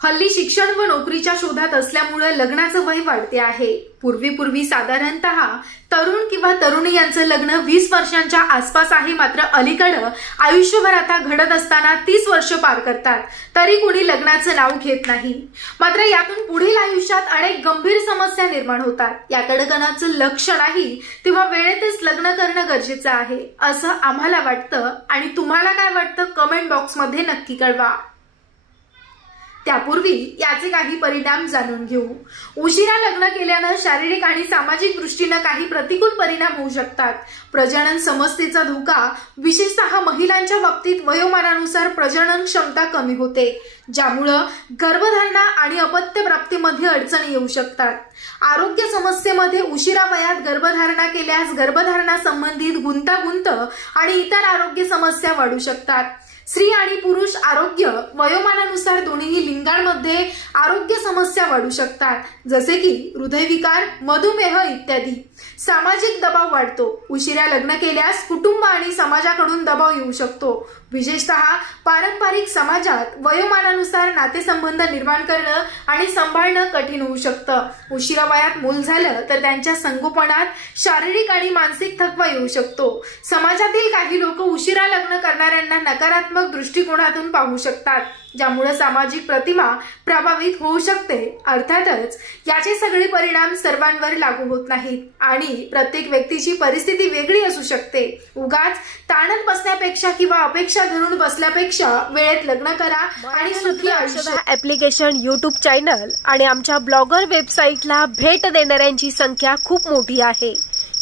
हल्ली शिक्षण व नोकरीच्या शोधात असल्यामुळे लग्नाचं वय वाढते आहे। पूर्वी साधारणतः तरुण किंवा तरुणी यांचं लग्न 20 वर्षांच्या आसपास आहे, मात्र अलीकडे आयुष्यभर आता घडत असताना 30 वर्ष पार करतात तरी कुणी लग्नाचं नाव घेत नाही। मात्र यातून पुढील आयुष्यात अनेक गंभीर समस्या निर्माण होतात। याकडे कोणाचं लक्ष नाही तेव्हा वेळेतच लग्न करणं गरजेचं आहे असं आम्हाला वाटतं आणि तुम्हाला काय वाटतं कमेंट बॉक्समध्ये नक्की कळवा। त्यापूर्वी याचे काही परिणाम जाणून घेऊ। उशिरा लग्न केल्याने शारीरिक आणि सामाजिक दृष्टीने काही प्रतिकूल परिणाम होऊ शकतात। प्रजनन समस्येचा धोका विशेषतः महिलांच्या बाबतीत वयोमानानुसार प्रजनन क्षमता कमी होते, ज्यामुळे गर्भधारणा आणि अपत्य प्राप्तीमध्ये अडचणी येऊ शकतात। आरोग्य समस्येमध्ये उशिरा वयात गर्भधारणा केल्यास गर्भधारणा संबंधित गुंतागुंत आणि इतर आरोग्य समस्या वाढू शकतात। स्त्री आणि पुरुष आरोग्य वयोमानानुसार दोन्ही लिंगांमध्ये आरोग्य समस्या वाढू शकतात, जसे की हृदयविकार, मधुमेह इत्यादी। सामाजिक दबाव वाढतो। उशिरा लग्न केल्यास कुटुंब आणि समाजाकडून दबाव येऊ शकतो। विशेषतः पारंपरिक समाजात वयोमानानुसार नातेसंबंध निर्माण करणं आणि सांभाळणं कठीण होऊ शकतं। उशिरा वयात मूल झालं तर त्यांच्या संगोपनात शारीरिक आणि मानसिक थकवा येऊ शकतो। समाजातील काही लोक उशिरा लग्न करणाऱ्यांना नकारात्मक दृष्टिकोनातून पाहू शकतात, ज्यामुळे सामाजिक प्रतिमा प्रभावित होऊ शकते। अर्थातच याचे सगळे परिणाम सर्वांवर लागू होत नाहीत आणि प्रत्येक व्यक्तीची परिस्थिती वेगळी असू शकते। उगाच ताणत बसण्यापेक्षा किंवा अपेक्षा धरून बसल्यापेक्षा वेळेत लग्न करा आणि सुखी आयुष्य। ऍप्लिकेशन, YouTube चॅनल आणि आमच्या ब्लॉगर वेबसाईटला भेट देणाऱ्यांची संख्या खूप मोठी आहे।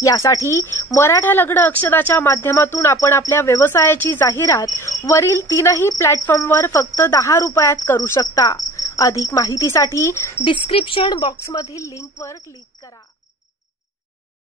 यासाठी मराठा लग्न अक्षदाच्या माध्यमातून आपण आपल्या व्यवसायाची जाहिरात वरील 3ही प्लॅटफॉर्मवर फक्त 10 रुपयात करू शकता। अधिक माहितीसाठी डिस्क्रिप्शन बॉक्समधील लिंकवर क्लिक करा।